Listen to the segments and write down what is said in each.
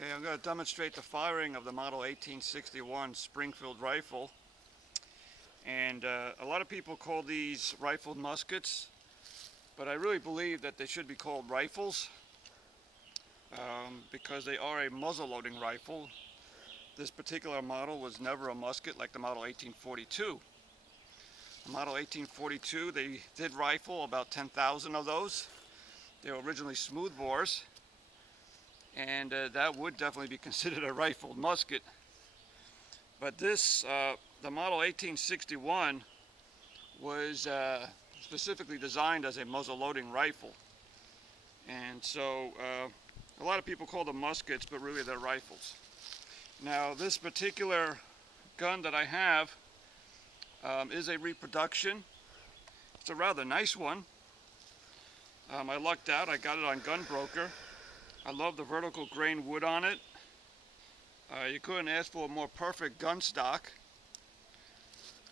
Okay, I'm going to demonstrate the firing of the Model 1861 Springfield Rifle. And a lot of people call these rifled muskets, but I really believe that they should be called rifles because they are a muzzle-loading rifle. This particular model was never a musket like the Model 1842. The Model 1842, they did rifle about 10,000 of those. They were originally smoothbores, and that would definitely be considered a rifled musket. But this, the Model 1861, was specifically designed as a muzzle-loading rifle. And so a lot of people call them muskets, but really they're rifles. Now, this particular gun that I have is a reproduction. It's a rather nice one. I lucked out. I got it on Gunbroker. I love the vertical grain wood on it. You couldn't ask for a more perfect gun stock.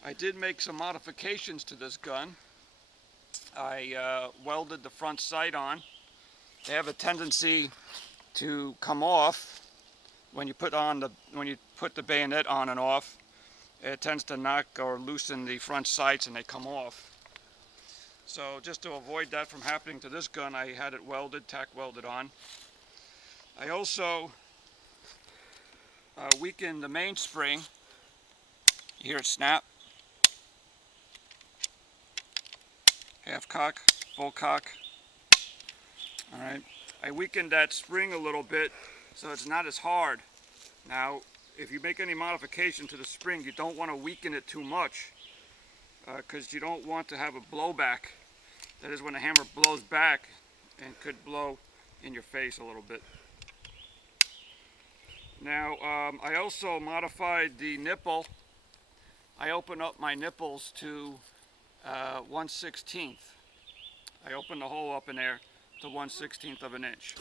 I did make some modifications to this gun. I welded the front sight on. They have a tendency to come off when you put the bayonet on and off. It tends to knock or loosen the front sights and they come off. So just to avoid that from happening to this gun, I had it welded, tack welded on. I also weakened the mainspring. You hear it snap. Half cock, full cock. Alright. I weakened that spring a little bit so it's not as hard. Now, if you make any modification to the spring, you don't want to weaken it too much because you don't want to have a blowback. That is when the hammer blows back and could blow in your face a little bit. Now, I also modified the nipple. I opened up my nipples to 1/16. I opened the hole up in there to 1/16 of an inch.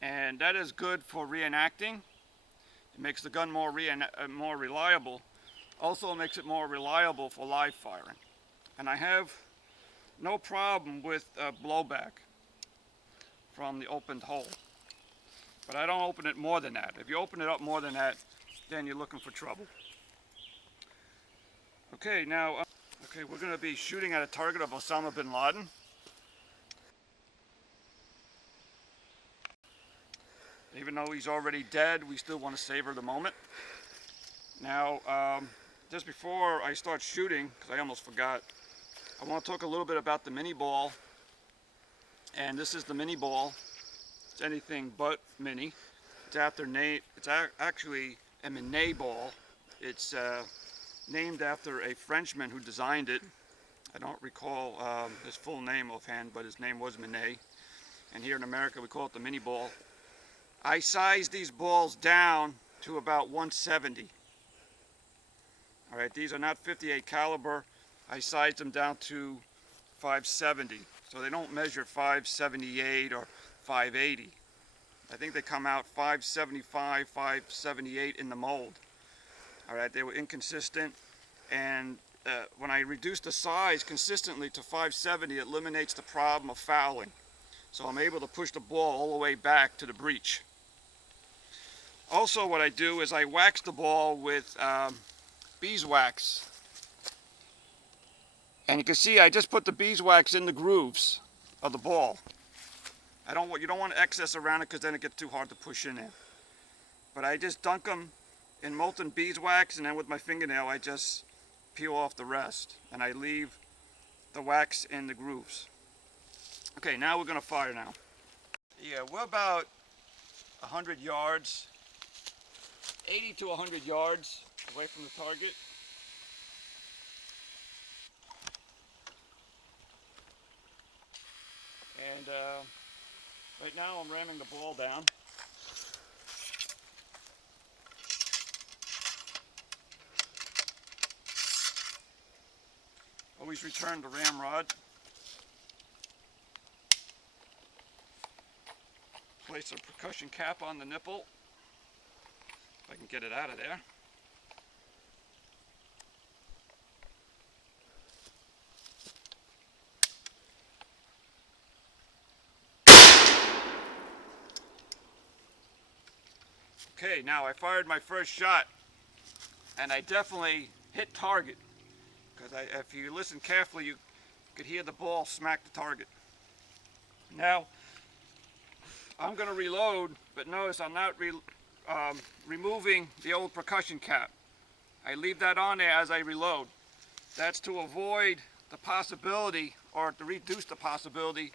And that is good for reenacting. It makes the gun more reliable. Also makes it more reliable for live firing. And I have no problem with blowback from the opened hole. But I don't open it more than that. If you open it up more than that, then you're looking for trouble. Okay, now, we're going to be shooting at a target of Osama bin Laden. Even though he's already dead, we still want to savor the moment. Now, just before I start shooting, because I almost forgot, I want to talk a little bit about the mini ball. And this is the mini ball. It's anything but mini. It's actually a Minet ball. It's named after a Frenchman who designed it. I don't recall his full name offhand, but his name was Minet. And here in America, we call it the mini ball. I sized these balls down to about 170. All right, these are not 58 caliber. I sized them down to 570. So they don't measure 578 or 580. I think they come out 575, 578 in the mold. All right, they were inconsistent, and when I reduced the size consistently to 570, it eliminates the problem of fouling. So I'm able to push the ball all the way back to the breech. Also, what I do is I wax the ball with beeswax. And you can see I just put the beeswax in the grooves of the ball. You don't want excess around it because then it gets too hard to push in there. But I just dunk them in molten beeswax, and then with my fingernail I just peel off the rest. And I leave the wax in the grooves. Okay, now we're going to fire now. Yeah, we're about 100 yards, 80 to 100 yards away from the target. And right now I'm ramming the ball down. Always return the ramrod. Place a percussion cap on the nipple, if I can get it out of there. Okay, now I fired my first shot, and I definitely hit target, because if you listen carefully, you could hear the ball smack the target. Now, I'm going to reload, but notice I'm not removing the old percussion cap. I leave that on there as I reload. That's to avoid the possibility, or to reduce the possibility,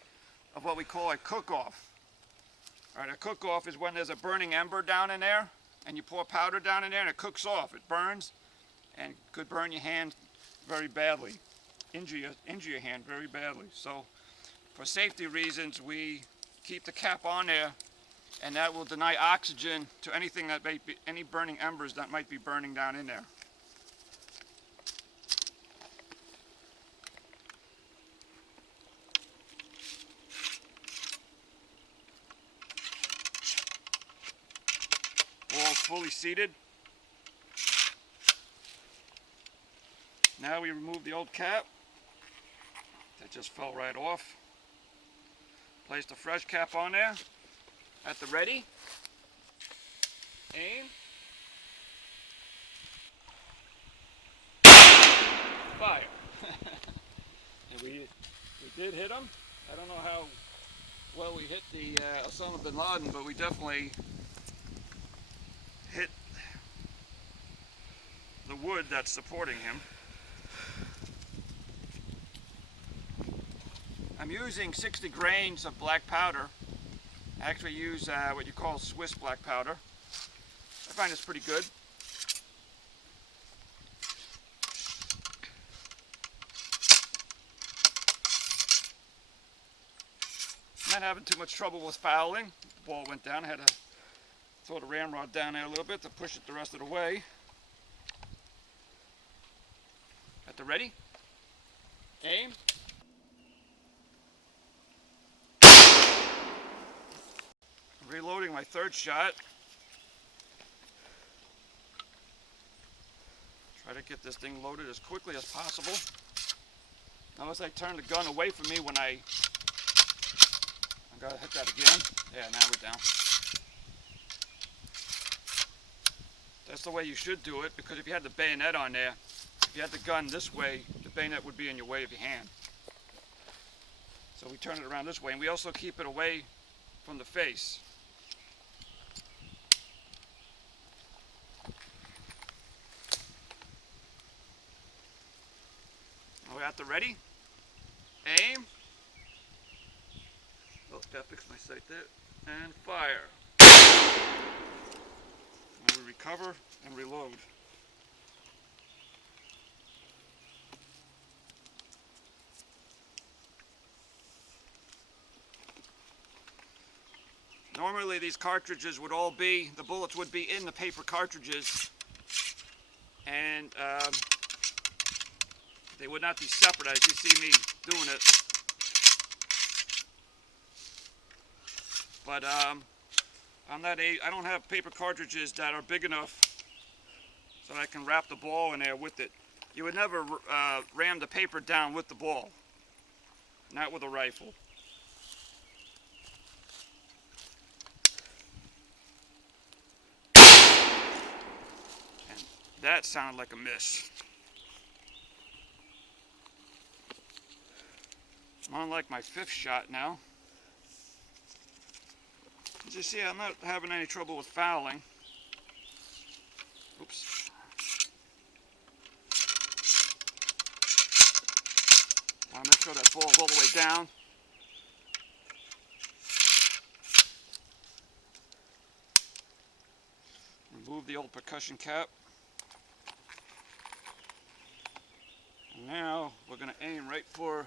of what we call a cook-off. All right, a cook-off is when there's a burning ember down in there, and you pour powder down in there and it cooks off. It burns, and could burn your hand very badly, injure your hand very badly. So, for safety reasons, we keep the cap on there, and that will deny oxygen to anything that may be, any burning embers that might be burning down in there. All fully seated. Now we remove the old cap. That just fell right off. Place the fresh cap on there. At the ready. Aim. Fire. And we did hit him. I don't know how well we hit the Osama bin Laden, but we definitely hit the wood that's supporting him. I'm using 60 grains of black powder. I actually use what you call Swiss black powder. I find it's pretty good. I'm not having too much trouble with fouling. The ball went down. I had to throw the ramrod down there a little bit to push it the rest of the way. At the ready. Aim. Reloading my third shot. Try to get this thing loaded as quickly as possible. Notice I turned the gun away from me when I'm gonna hit that again. Yeah, now we're down. That's the way you should do it, because if you had the bayonet on there, if you had the gun this way, the bayonet would be in your way of your hand. So we turn it around this way, and we also keep it away from the face. Are we at the ready? Aim. Oh, gotta fix my sight there. And fire. And we recover and reload. Normally these cartridges would all be, the bullets would be in the paper cartridges, and they would not be separate as you see me doing it. But I don't have paper cartridges that are big enough so that I can wrap the ball in there with it. You would never ram the paper down with the ball, not with a rifle. And that sounded like a miss. I'm on like my fifth shot now. As you see, I'm not having any trouble with fouling. Oops. I want to make sure that ball's all the way down. Remove the old percussion cap. And now we're going to aim right for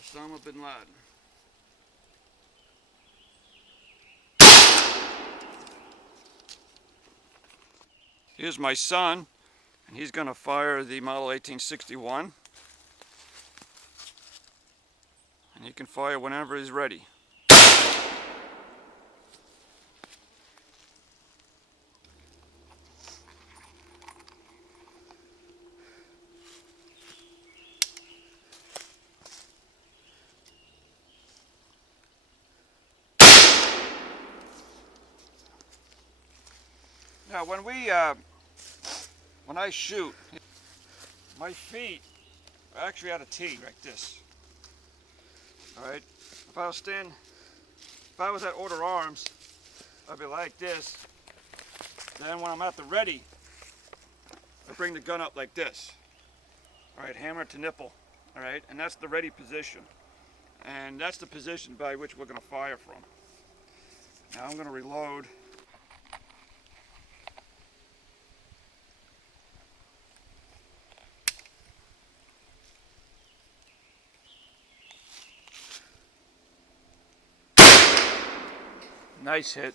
Osama bin Laden. Here's my son, and he's going to fire the Model 1861. And he can fire whenever he's ready. Now when I shoot, my feet are actually at a T like this. All right. If I was at order arms, I'd be like this. Then when I'm at the ready, I bring the gun up like this. All right, hammer to nipple. All right, and that's the ready position. And that's the position by which we're going to fire from. Now I'm going to reload. Nice hit.